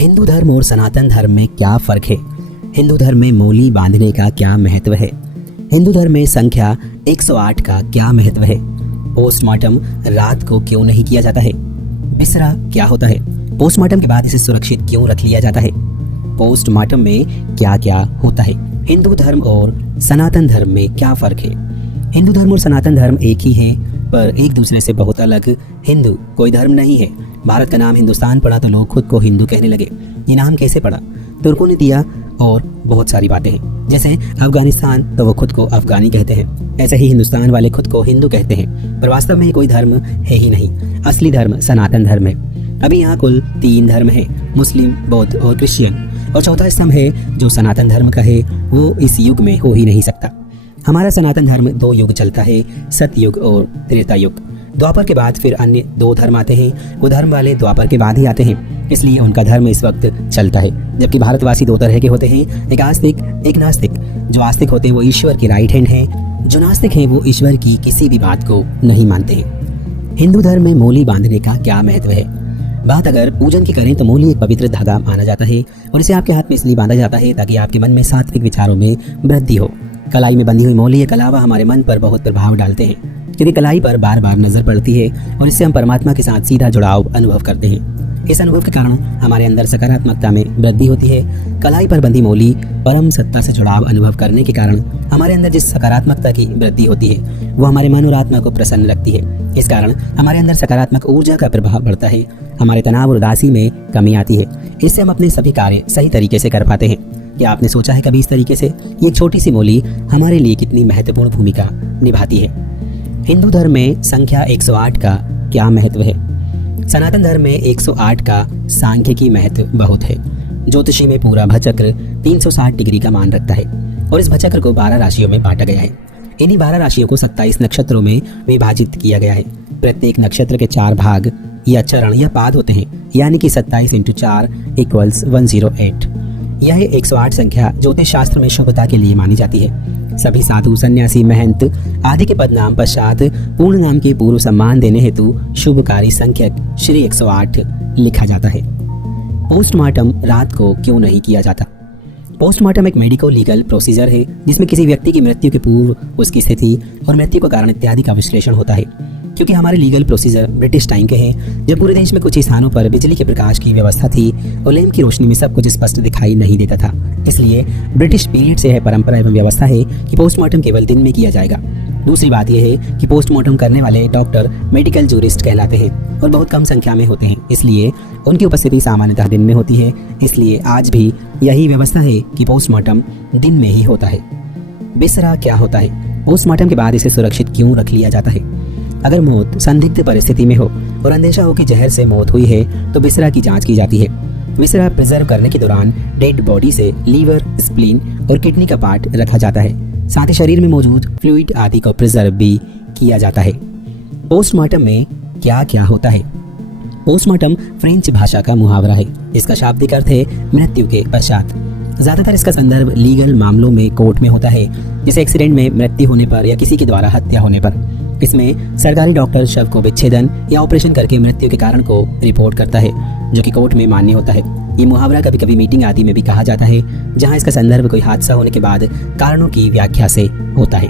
हिंदू धर्म और सनातन धर्म में क्या फर्क है? हिंदू धर्म में मूली बांधने का क्या महत्व है? हिंदू धर्म में संख्या 108 का क्या महत्व है? पोस्टमार्टम रात को क्यों नहीं किया जाता है? बिसरा क्या होता है? पोस्टमार्टम के बाद इसे सुरक्षित क्यों रख लिया जाता है? पोस्टमार्टम में क्या क्या होता है? हिंदू धर्म और सनातन धर्म में क्या फर्क है? हिंदू धर्म और सनातन धर्म एक ही है, पर एक दूसरे से बहुत अलग। हिंदू कोई धर्म नहीं है। भारत का नाम हिंदुस्तान पड़ा तो लोग खुद को हिंदू कहने लगे। ये नाम कैसे पड़ा? तुर्कों ने दिया, और बहुत सारी बातें हैं। जैसे अफगानिस्तान तो वो खुद को अफगानी कहते हैं, ऐसे ही हिंदुस्तान वाले खुद को हिंदू कहते हैं, पर वास्तव में कोई धर्म है ही नहीं। असली धर्म सनातन धर्म है। अभी यहाँ कुल 3 धर्म है, मुस्लिम, बौद्ध और क्रिश्चियन, और चौथा स्तंभ है जो सनातन धर्म का है, वो इस युग में हो ही नहीं सकता। हमारा सनातन धर्म 2 युग चलता है, सतयुग और त्रेता युग। द्वापर के बाद फिर अन्य 2 धर्म आते हैं। वो धर्म वाले द्वापर के बाद ही आते हैं, इसलिए उनका धर्म इस वक्त चलता है। जबकि भारतवासी 2 तरह के होते हैं, एक आस्तिक, एक नास्तिक। जो आस्तिक होते हैं वो ईश्वर की राइट हैंड हैं, जो नास्तिक हैं वो ईश्वर की किसी भी बात को नहीं मानते हैं। हिंदू धर्म में मूली बांधने का क्या महत्व है? बात अगर पूजन की करें तो मूली एक पवित्र धागा माना जाता है, और इसे आपके हाथ में इसलिए बांधा जाता है ताकि आपके मन में सात्विक विचारों में वृद्धि हो। कलाई में बंधी हुई मूली एक कलावा हमारे मन पर बहुत प्रभाव डालते हैं, क्योंकि कलाई पर बार बार नजर पड़ती है और इससे हम परमात्मा के साथ सीधा जुड़ाव अनुभव करते हैं। इस अनुभव के कारण हमारे अंदर सकारात्मकता में वृद्धि होती है। कलाई पर बंधी मूली परम सत्ता से जुड़ाव अनुभव करने के कारण हमारे अंदर जिस सकारात्मकता की वृद्धि होती है वो हमारे मन और आत्मा को प्रसन्न रखती है। इस कारण हमारे अंदर सकारात्मक ऊर्जा का प्रभाव बढ़ता है, हमारे तनाव और उदासी में कमी आती है। इससे हम अपने सभी कार्य सही तरीके से कर पाते हैं। क्या आपने सोचा है कभी इस तरीके से? ये एक छोटी सी मूली हमारे लिए कितनी महत्वपूर्ण भूमिका निभाती है। हिंदू धर्म में संख्या 108 का क्या महत्व है? सनातन धर्म में 108 का सांख्यिकी महत्व बहुत है। ज्योतिषी में पूरा भचक्र 360 डिग्री का मान रखता है, और इस भचक्र को 12 राशियों में बांटा गया है। इन्हीं 12 राशियों को 27 नक्षत्रों में विभाजित किया गया है। प्रत्येक नक्षत्र के 4 भाग या चरण या पाद होते हैं, यानी कि 27 × 4 = 108। यह 108 संख्या ज्योतिष शास्त्र में शुभता के लिए मानी जाती है। सभी साधु, सन्यासी, महंत आदि के पदनाम पश्चात पूर्ण नाम के पूर्व सम्मान देने हेतु शुभकारी संख्यक श्री 108 लिखा जाता है। पोस्टमार्टम रात को क्यों नहीं किया जाता? पोस्टमार्टम एक मेडिको लीगल प्रोसीजर है जिसमें किसी व्यक्ति की मृत्यु के पूर्व उसकी स्थिति और मृत्यु का कारण इत्यादि का विश्लेषण होता है। क्योंकि हमारे लीगल प्रोसीजर ब्रिटिश टाइम के हैं, जब पूरे देश में कुछ स्थानों पर बिजली के प्रकाश की व्यवस्था थी और लैंप की रोशनी में सब कुछ स्पष्ट दिखाई नहीं देता था, इसलिए ब्रिटिश पीरियड से यह परंपरा एवं व्यवस्था है कि पोस्टमार्टम केवल दिन में किया जाएगा। दूसरी बात यह है कि पोस्टमार्टम करने वाले डॉक्टर मेडिकल जूरिस्ट कहलाते हैं और बहुत कम संख्या में होते हैं, इसलिए उनकी उपस्थिति सामान्यतः दिन में होती है। इसलिए आज भी यही व्यवस्था है कि पोस्टमार्टम दिन में ही होता है। बिसरा क्या होता है? पोस्टमार्टम के बाद इसे सुरक्षित क्यों रख लिया जाता है? अगर मौत संदिग्ध परिस्थिति में हो और अंदेशा हो कि जहर से मौत हुई है तो बिसरा की जांच की जाती है। बिसरा प्रिजर्व करने के दौरान डेड बॉडी से लीवर, स्प्लीन और किडनी का पार्ट रखा जाता है। साथ ही शरीर में मौजूद फ्लूइड आदि को प्रिजर्व भी किया जाता है। पोस्टमार्टम में क्या क्या होता है? पोस्टमार्टम फ्रेंच भाषा का मुहावरा है। इसका शाब्दिक अर्थ है मृत्यु के पश्चात। ज्यादातर इसका संदर्भ लीगल मामलों में कोर्ट में होता है, जैसे एक्सीडेंट में मृत्यु होने पर या किसी के द्वारा हत्या होने पर। इसमें सरकारी डॉक्टर शव को विच्छेदन या ऑपरेशन करके मृत्यु के कारण को रिपोर्ट करता है, जो कि कोर्ट में मान्य होता है। ये मुहावरा कभी कभी मीटिंग आदि में भी कहा जाता है, जहां इसका संदर्भ कोई हादसा होने के बाद कारणों की व्याख्या से होता है।